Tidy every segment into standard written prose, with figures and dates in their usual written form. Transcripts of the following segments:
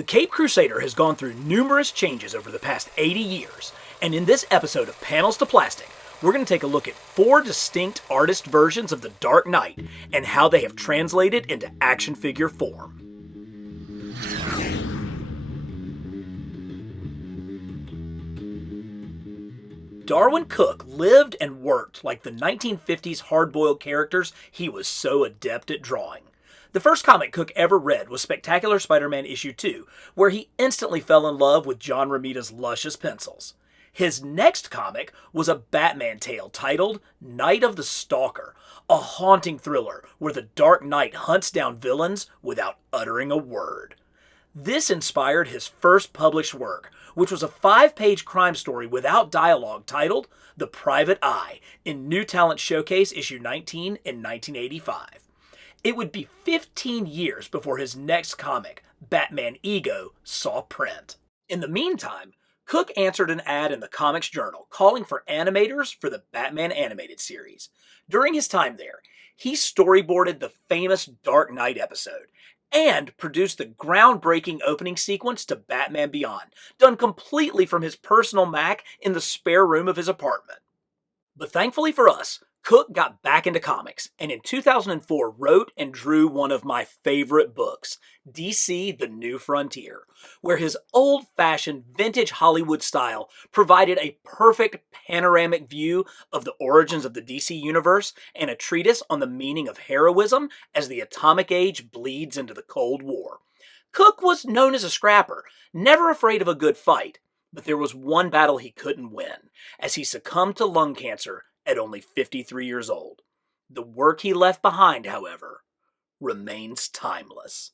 The Cape Crusader has gone through numerous changes over the past 80 years, and in this episode of Panels to Plastic, we're going to take a look at 4 distinct artist versions of the Dark Knight and how they have translated into action figure form. Darwyn Cooke lived and worked like the 1950s hard-boiled characters he was so adept at drawing. The first comic Cooke ever read was Spectacular Spider-Man issue 2, where he instantly fell in love with John Romita's luscious pencils. His next comic was a Batman tale titled Night of the Stalker, a haunting thriller where the Dark Knight hunts down villains without uttering a word. This inspired his first published work, which was a 5-page crime story without dialogue titled The Private Eye in New Talent Showcase issue 19 in 1985. It would be 15 years before his next comic, Batman Ego, saw print. In the meantime, Cooke answered an ad in the Comics Journal calling for animators for the Batman animated series. During his time there, he storyboarded the famous Dark Knight episode and produced the groundbreaking opening sequence to Batman Beyond, done completely from his personal Mac in the spare room of his apartment. But thankfully for us, Cooke got back into comics, and in 2004 wrote and drew one of my favorite books, DC The New Frontier, where his old-fashioned vintage Hollywood style provided a perfect panoramic view of the origins of the DC universe and a treatise on the meaning of heroism as the atomic age bleeds into the Cold War. Cooke was known as a scrapper, never afraid of a good fight, but there was one battle he couldn't win, as he succumbed to lung cancer at only 53 years old. The work he left behind, however, remains timeless.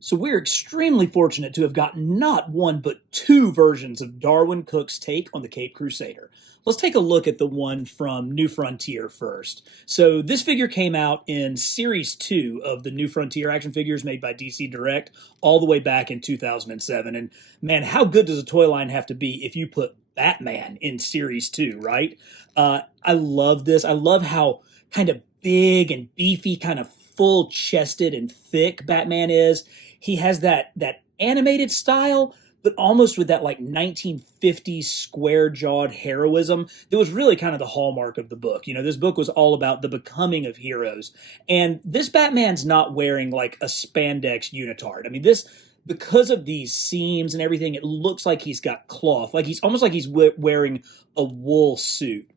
So we're extremely fortunate to have gotten not one but 2 versions of Darwyn Cooke's take on the Cape Crusader. Let's take a look at the one from New Frontier first. So this figure came out in Series 2 of the New Frontier action figures made by DC Direct all the way back in 2007. And man, how good does a toy line have to be if you put Batman in Series 2, right? I love this. I love how kind of big and beefy, kind of full-chested and thick Batman is. He has that animated style, but almost with that like 1950s square-jawed heroism that was really kind of the hallmark of the book. You know, this book was all about the becoming of heroes. And this Batman's not wearing like a spandex unitard. I mean, because of these seams and everything, it looks like he's got cloth, like he's almost like he's wearing a wool suit.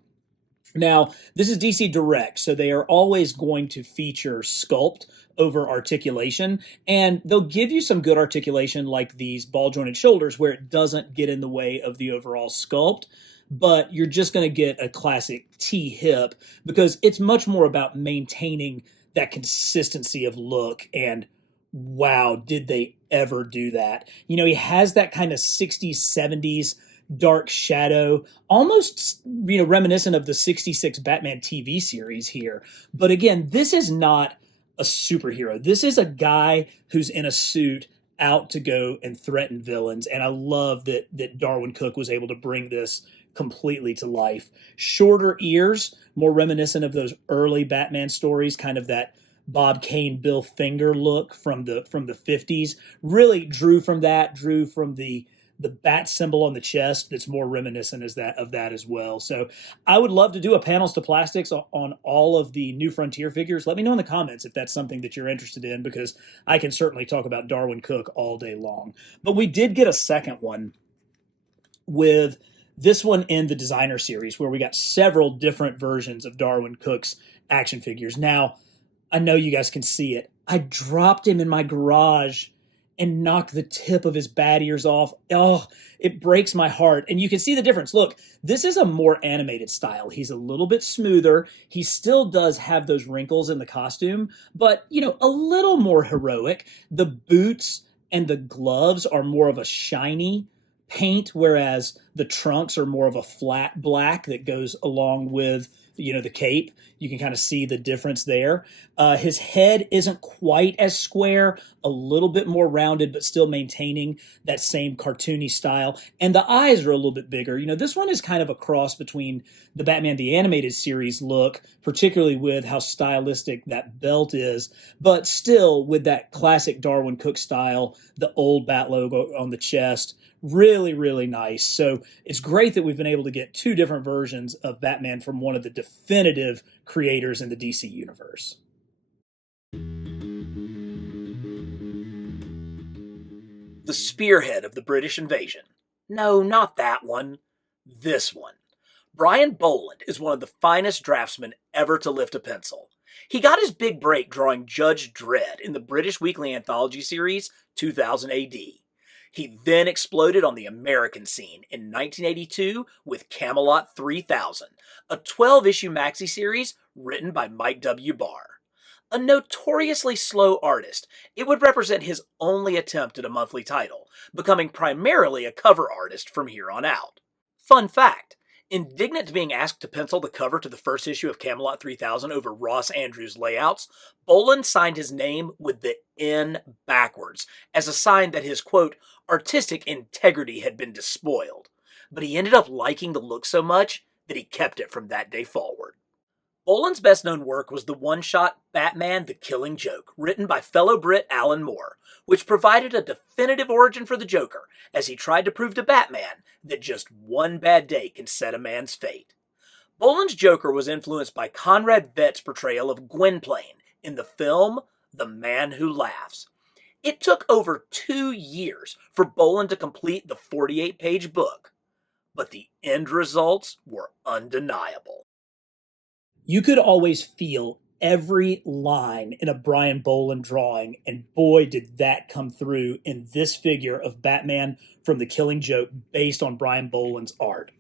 Now, this is DC Direct, so they are always going to feature sculpt over articulation, and they'll give you some good articulation like these ball-jointed shoulders where it doesn't get in the way of the overall sculpt, but you're just going to get a classic T-hip because it's much more about maintaining that consistency of look, and wow, did they ever do that. You know, he has that kind of 60s, 70s dark shadow, almost, you know, reminiscent of the 66 Batman TV series here. But again, this is not a superhero. This is a guy who's in a suit out to go and threaten villains. And I love that Darwyn Cooke was able to bring this completely to life. Shorter ears, more reminiscent of those early Batman stories, kind of that Bob Kane, Bill Finger look from the 50s. Really drew from the bat symbol on the chest that's more reminiscent of that as well. So I would love to do a Panels to Plastics on all of the New Frontier figures. Let me know in the comments if that's something that you're interested in, because I can certainly talk about Darwyn Cooke all day long. But we did get a second one with this one in the designer series where we got several different versions of Darwyn Cooke's action figures. Now, I know you guys can see it. I dropped him in my garage and knocked the tip of his bat ears off. Oh, it breaks my heart. And you can see the difference. Look, this is a more animated style. He's a little bit smoother. He still does have those wrinkles in the costume, but, you know, a little more heroic. The boots and the gloves are more of a shiny paint, whereas the trunks are more of a flat black that goes along with, the cape. You can kind of see the difference there. His head isn't quite as square, a little bit more rounded, but still maintaining that same cartoony style. And the eyes are a little bit bigger. This one is kind of a cross between the Batman the Animated Series look, particularly with how stylistic that belt is, but still with that classic Darwyn Cooke style, the old Bat logo on the chest. Really, really nice. So it's great that we've been able to get two different versions of Batman from one of the definitive creators in the DC universe. The spearhead of the British invasion. No, not that one. This one. Brian Bolland is one of the finest draftsmen ever to lift a pencil. He got his big break drawing Judge Dredd in the British weekly anthology series 2000 AD. He then exploded on the American scene in 1982 with Camelot 3000, a 12-issue maxi series written by Mike W. Barr. A notoriously slow artist, it would represent his only attempt at a monthly title, becoming primarily a cover artist from here on out. Fun fact, indignant to being asked to pencil the cover to the first issue of Camelot 3000 over Ross Andrews' layouts, Bolland signed his name with the N backwards, as a sign that his, quote, artistic integrity had been despoiled. But he ended up liking the look so much that he kept it from that day forward. Bolland's best-known work was the one-shot Batman the Killing Joke, written by fellow Brit Alan Moore, which provided a definitive origin for the Joker, as he tried to prove to Batman that just one bad day can set a man's fate. Bolland's Joker was influenced by Conrad Veicht's portrayal of Gwynplaine in the film The Man Who Laughs. It took over 2 years for Bolland to complete the 48-page book, but the end results were undeniable. You could always feel every line in a Brian Bolland drawing, and boy, did that come through in this figure of Batman from The Killing Joke based on Brian Bolland's art.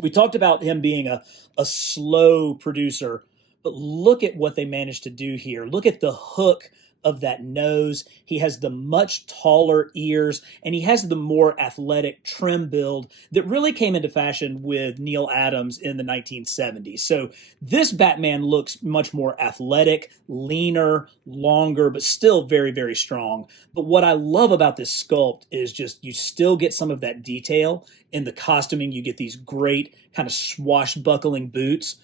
We talked about him being a slow producer, but look at what they managed to do here. Look at the hook of that nose. He has the much taller ears, and he has the more athletic trim build that really came into fashion with Neal Adams in the 1970s. So this Batman looks much more athletic, leaner, longer, but still very, very strong. But what I love about this sculpt is just you still get some of that detail in the costuming. You get these great kind of swashbuckling boots.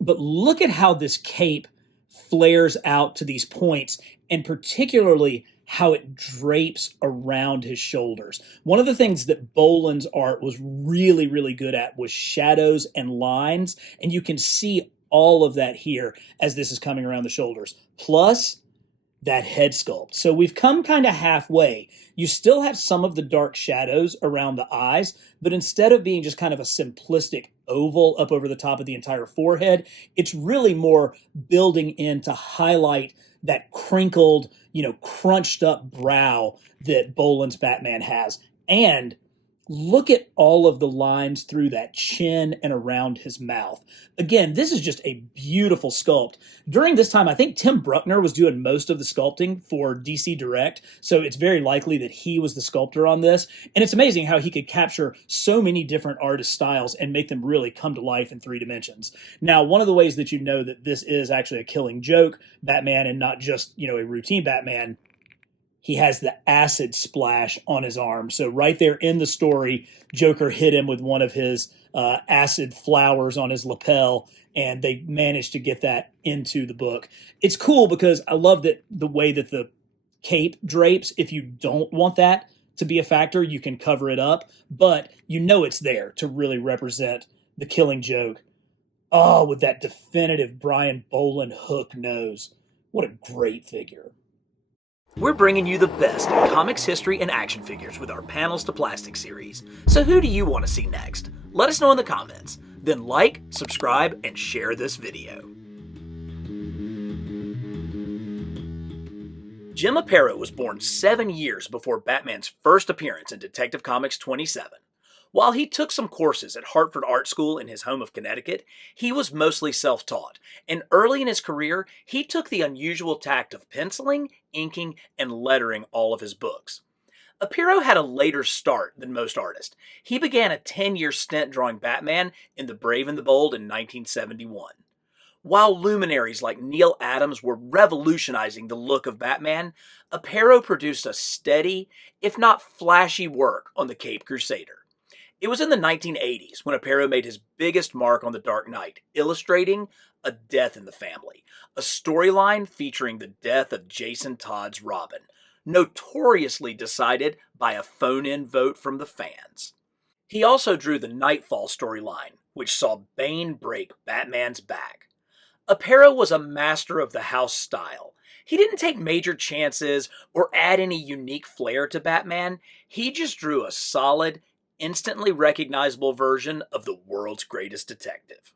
But look at how this cape flares out to these points, and particularly how it drapes around his shoulders. One of the things that Bolland's art was really, really good at was shadows and lines, and you can see all of that here as this is coming around the shoulders. Plus, that head sculpt. So we've come kind of halfway. You still have some of the dark shadows around the eyes, but instead of being just kind of a simplistic oval up over the top of the entire forehead, it's really more building in to highlight that crinkled, crunched up brow that Bolland's Batman has. And look at all of the lines through that chin and around his mouth. Again, this is just a beautiful sculpt. During this time, I think Tim Bruckner was doing most of the sculpting for DC Direct, so it's very likely that he was the sculptor on this. And it's amazing how he could capture so many different artist styles and make them really come to life in 3 dimensions. Now, one of the ways that you know that this is actually a Killing Joke Batman and not just, a routine Batman, he has the acid splash on his arm. So right there in the story, Joker hit him with one of his acid flowers on his lapel, and they managed to get that into the book. It's cool because I love that the way that the cape drapes. If you don't want that to be a factor, you can cover it up, but it's there to really represent the Killing Joke. Oh, with that definitive Brian Bolland hook nose. What a great figure. We're bringing you the best in comics history and action figures with our Panels to Plastic series. So who do you want to see next? Let us know in the comments. Then like, subscribe, and share this video. Jim Aparo was born 7 years before Batman's first appearance in Detective Comics 27. While he took some courses at Hartford Art School in his home of Connecticut, he was mostly self-taught, and early in his career, he took the unusual tact of penciling, inking, and lettering all of his books. Aparo had a later start than most artists. He began a 10-year stint drawing Batman in The Brave and the Bold in 1971. While luminaries like Neal Adams were revolutionizing the look of Batman, Aparo produced a steady, if not flashy work on the Caped Crusader. It was in the 1980s when Aparo made his biggest mark on The Dark Knight, illustrating A Death in the Family, a storyline featuring the death of Jason Todd's Robin, notoriously decided by a phone-in vote from the fans. He also drew the Nightfall storyline, which saw Bane break Batman's back. Aparo was a master of the house style. He didn't take major chances or add any unique flair to Batman. He just drew a solid, instantly recognizable version of the world's greatest detective.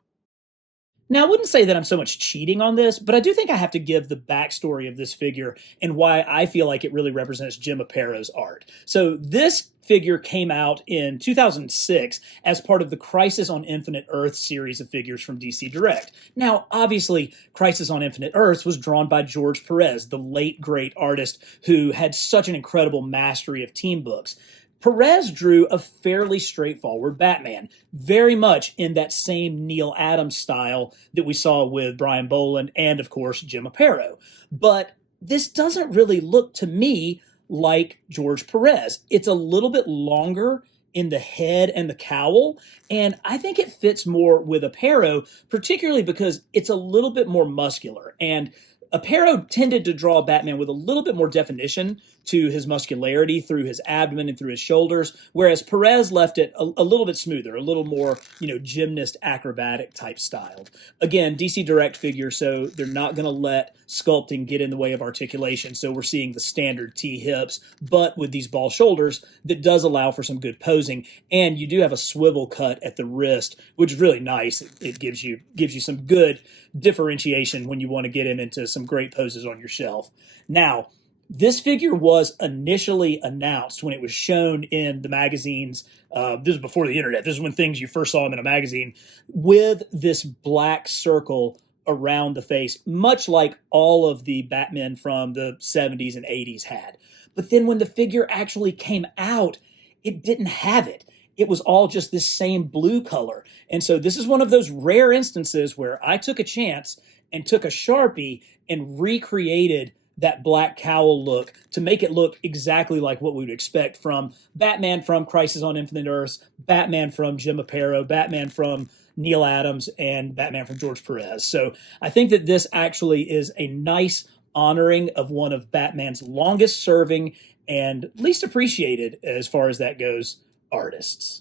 Now, I wouldn't say that I'm so much cheating on this, but I do think I have to give the backstory of this figure and why I feel like it really represents Jim Aparo's art. So, this figure came out in 2006 as part of the Crisis on Infinite Earths series of figures from DC Direct. Now, obviously, Crisis on Infinite Earths was drawn by George Perez, the late great artist who had such an incredible mastery of team books. Perez drew a fairly straightforward Batman, very much in that same Neal Adams style that we saw with Brian Bolland and, of course, Jim Aparo. But this doesn't really look to me like George Perez. It's a little bit longer in the head and the cowl, and I think it fits more with Aparo, particularly because it's a little bit more muscular. And Aparo tended to draw Batman with a little bit more definition to his muscularity through his abdomen and through his shoulders, whereas Perez left it a little bit smoother, a little more, gymnast acrobatic type styled. Again, DC Direct figure, so they're not going to let sculpting get in the way of articulation. So we're seeing the standard T hips, but with these ball shoulders that does allow for some good posing. And you do have a swivel cut at the wrist, which is really nice. It gives you some good differentiation when you want to get him into some great poses on your shelf. Now, this figure was initially announced when it was shown in the magazines. This was before the internet. This is when you first saw them in a magazine, with this black circle around the face, much like all of the Batmen from the 70s and 80s had. But then when the figure actually came out, it didn't have it. It was all just this same blue color. And so this is one of those rare instances where I took a chance and took a Sharpie and recreated that black cowl look to make it look exactly like what we would expect from Batman from Crisis on Infinite Earths, Batman from Jim Aparo, Batman from Neal Adams, and Batman from George Perez. So I think that this actually is a nice honoring of one of Batman's longest serving and least appreciated, as far as that goes, artists.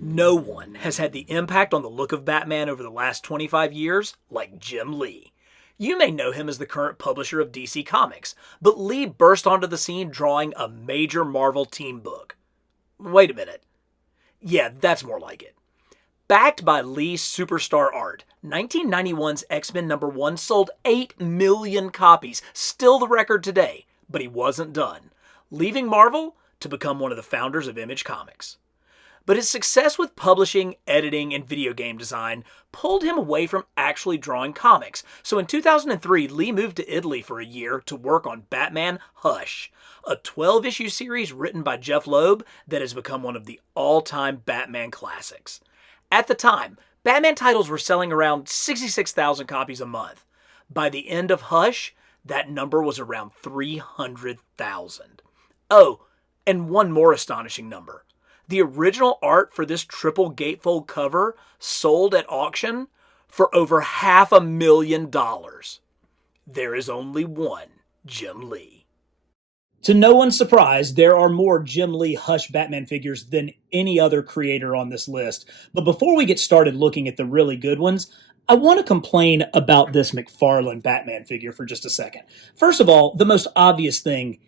No one has had the impact on the look of Batman over the last 25 years like Jim Lee. You may know him as the current publisher of DC Comics, but Lee burst onto the scene drawing a major Marvel team book. Wait a minute. Yeah, that's more like it. Backed by Lee's superstar art, 1991's X-Men #1 sold 8 million copies, still the record today, but he wasn't done, leaving Marvel to become one of the founders of Image Comics. But his success with publishing, editing, and video game design pulled him away from actually drawing comics. So in 2003, Lee moved to Italy for a year to work on Batman Hush, a 12-issue series written by Jeff Loeb that has become one of the all-time Batman classics. At the time, Batman titles were selling around 66,000 copies a month. By the end of Hush, that number was around 300,000. Oh, and one more astonishing number. The original art for this triple gatefold cover sold at auction for over $500,000. There is only one Jim Lee. To no one's surprise, there are more Jim Lee Hush Batman figures than any other creator on this list. But before we get started looking at the really good ones, I want to complain about this McFarlane Batman figure for just a second. First of all, the most obvious thing,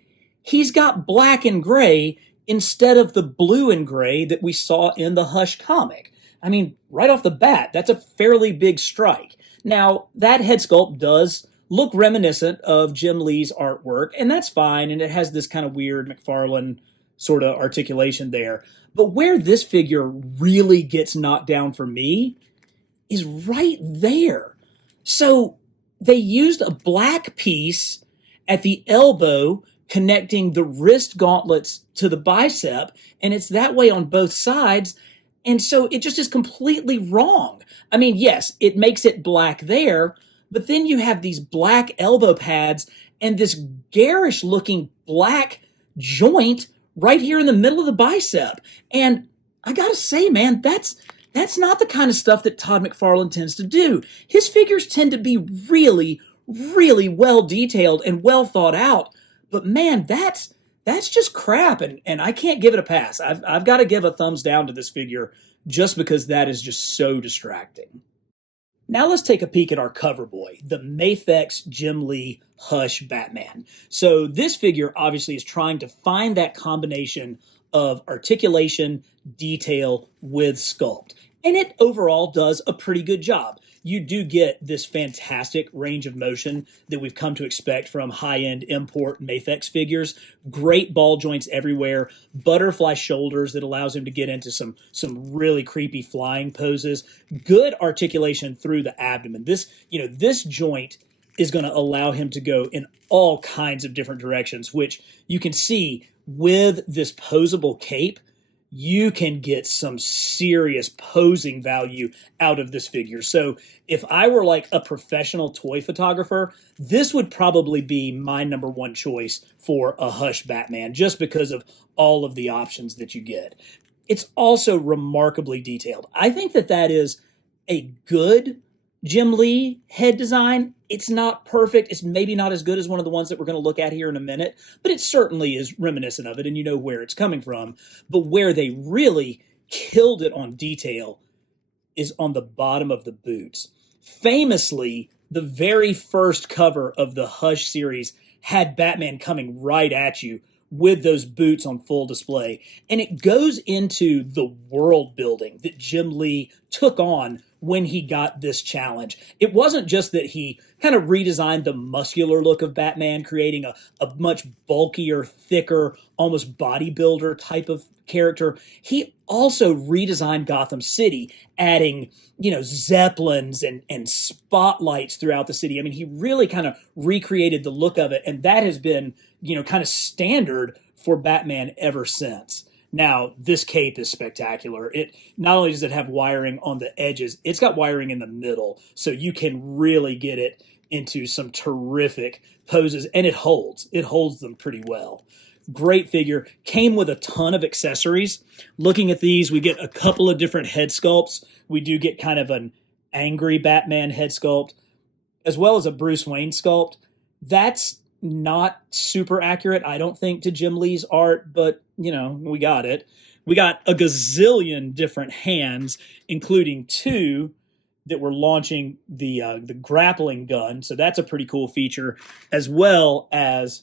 he's got black and gray instead of the blue and gray that we saw in the Hush comic. I mean, right off the bat, that's a fairly big strike. Now, that head sculpt does look reminiscent of Jim Lee's artwork, and that's fine, and it has this kind of weird McFarlane sort of articulation there. But where this figure really gets knocked down for me is right there. So they used a black piece at the elbow connecting the wrist gauntlets to the bicep, and it's that way on both sides. And so it just is completely wrong. I mean, yes, it makes it black there, but then you have these black elbow pads and this garish looking black joint right here in the middle of the bicep. And I gotta say, man, that's not the kind of stuff that Todd McFarlane tends to do. His figures tend to be really, really well detailed and well thought out. But man, that's just crap, and I can't give it a pass. I've got to give a thumbs down to this figure just because that is just so distracting. Now let's take a peek at our cover boy, the Mafex Jim Lee Hush Batman. So this figure obviously is trying to find that combination of articulation, detail with sculpt. And it overall does a pretty good job. You do get this fantastic range of motion that we've come to expect from high-end import Mafex figures. Great ball joints everywhere, butterfly shoulders that allows him to get into some really creepy flying poses. Good articulation through the abdomen. This joint is going to allow him to go in all kinds of different directions, which you can see with this posable cape. You can get some serious posing value out of this figure. So if I were like a professional toy photographer, this would probably be my number one choice for a Hush Batman, just because of all of the options that you get. It's also remarkably detailed. I think that is a good Jim Lee head design. It's not perfect. It's maybe not as good as one of the ones that we're going to look at here in a minute, but it certainly is reminiscent of it, and you know where it's coming from. But where they really killed it on detail is on the bottom of the boots. Famously, the very first cover of the Hush series had Batman coming right at you with those boots on full display. And it goes into the world building that Jim Lee took on when he got this challenge. It wasn't just that he kind of redesigned the muscular look of Batman, creating a much bulkier, thicker, almost bodybuilder type of character. He also redesigned Gotham City, adding, zeppelins and spotlights throughout the city. I mean, he really kind of recreated the look of it, and that has been, kind of standard for Batman ever since. Now, this cape is spectacular. It not only does it have wiring on the edges, it's got wiring in the middle, so you can really get it into some terrific poses, and it holds. It holds them pretty well. Great figure. Came with a ton of accessories. Looking at these, we get a couple of different head sculpts. We do get kind of an angry Batman head sculpt, as well as a Bruce Wayne sculpt. That's not super accurate, I don't think, to Jim Lee's art, but, we got it. We got a gazillion different hands, including two that were launching the grappling gun, so that's a pretty cool feature, as well as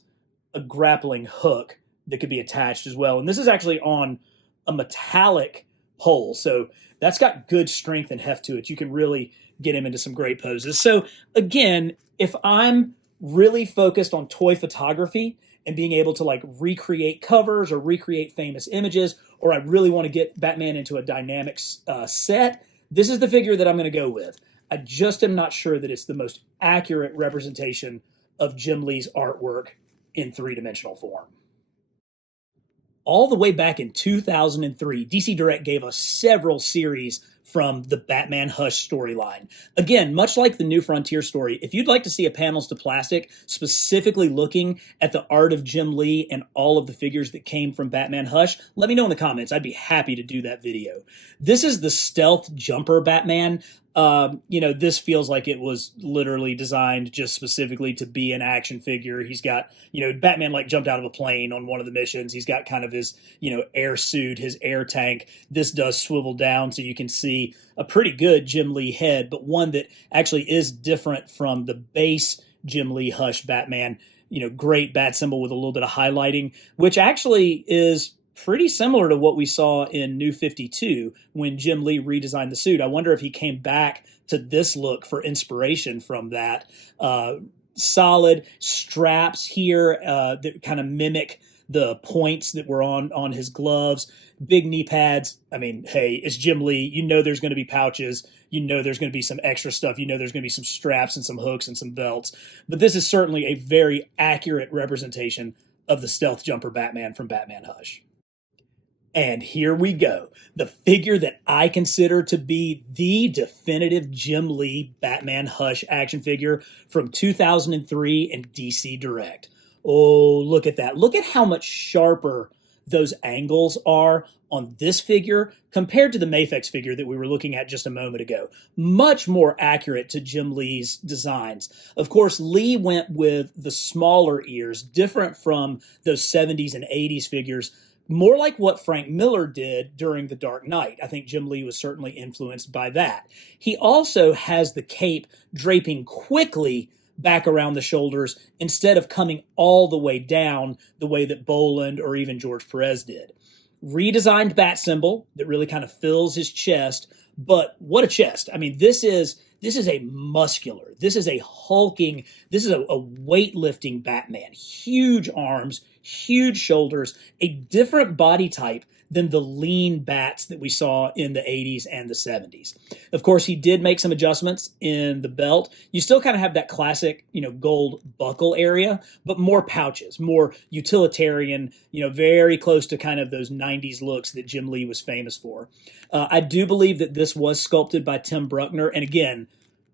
a grappling hook that could be attached as well. And this is actually on a metallic pole, so that's got good strength and heft to it. You can really get him into some great poses. So again, if I'm really focused on toy photography and being able to recreate covers or recreate famous images, or I really want to get Batman into a dynamic set, this is the figure that I'm going to go with. I just am not sure that it's the most accurate representation of Jim Lee's artwork in three-dimensional form. All the way back in 2003, DC Direct gave us several series from the Batman Hush storyline. Again, much like the New Frontier story, if you'd like to see a panels to plastic specifically looking at the art of Jim Lee and all of the figures that came from Batman Hush, let me know in the comments. I'd be happy to do that video. This is the stealth jumper Batman. This feels like it was literally designed just specifically to be an action figure. He's got, Batman jumped out of a plane on one of the missions. He's got kind of his, air suit, his air tank. This does swivel down so you can see a pretty good Jim Lee head, but one that actually is different from the base Jim Lee Hush Batman. Great bat symbol with a little bit of highlighting, which actually is pretty similar to what we saw in New 52 when Jim Lee redesigned the suit. I wonder if he came back to this look for inspiration from that. Solid straps here that kind of mimic the points that were on his gloves. Big knee pads. I mean, hey, it's Jim Lee. There's going to be pouches. you know there's going to be some extra stuff. You know there's going to be some straps and some hooks and some belts. But this is certainly a very accurate representation of the stealth jumper Batman from Batman Hush. And here we go. The figure that I consider to be the definitive Jim Lee Batman Hush action figure from 2003 in DC Direct. Oh, look at that. Look at how much sharper those angles are on this figure compared to the Mafex figure that we were looking at just a moment ago. Much more accurate to Jim Lee's designs. Of course, Lee went with the smaller ears, different from those 70s and 80s figures, more like what Frank Miller did during The Dark Knight. I think Jim Lee was certainly influenced by that. He also has the cape draping quickly back around the shoulders instead of coming all the way down the way that Bolland or even George Perez did. Redesigned bat symbol that really kind of fills his chest, but what a chest. I mean, this is a muscular, this is a hulking, this is a weightlifting Batman. Huge arms, huge shoulders, a different body type than the lean bats that we saw in the 80s and the 70s. Of course, he did make some adjustments in the belt. You still kind of have that classic, gold buckle area, but more pouches, more utilitarian, very close to kind of those 90s looks that Jim Lee was famous for. I do believe that this was sculpted by Tim Bruckner. And again,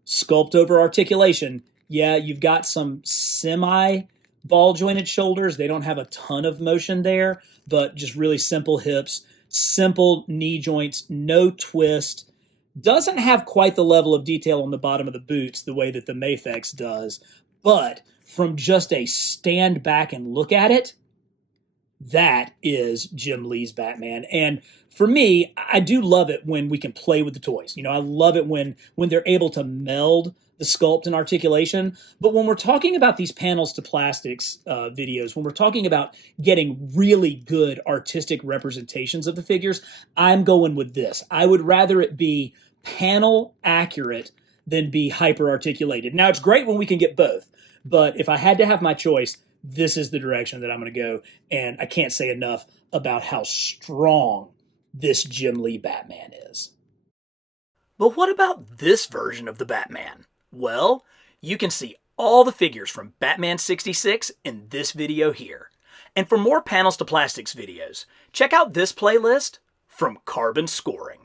sculpt over articulation. Yeah, you've got some semi ball jointed shoulders. They don't have a ton of motion there, but just really simple hips, simple knee joints, no twist. Doesn't have quite the level of detail on the bottom of the boots the way that the Mafex does, but from just a stand back and look at it, that is Jim Lee's Batman. And for me, I do love it when we can play with the toys. I love it when they're able to meld the sculpt and articulation. But when we're talking about these panels to plastics videos, when we're talking about getting really good artistic representations of the figures, I'm going with this. I would rather it be panel accurate than be hyper articulated. Now, it's great when we can get both, but if I had to have my choice, this is the direction that I'm going to go. And I can't say enough about how strong this Jim Lee Batman is. But what about this version of the Batman? Well, you can see all the figures from Batman 66 in this video here. And for more Panels to Plastics videos, check out this playlist from Carbon Scoring.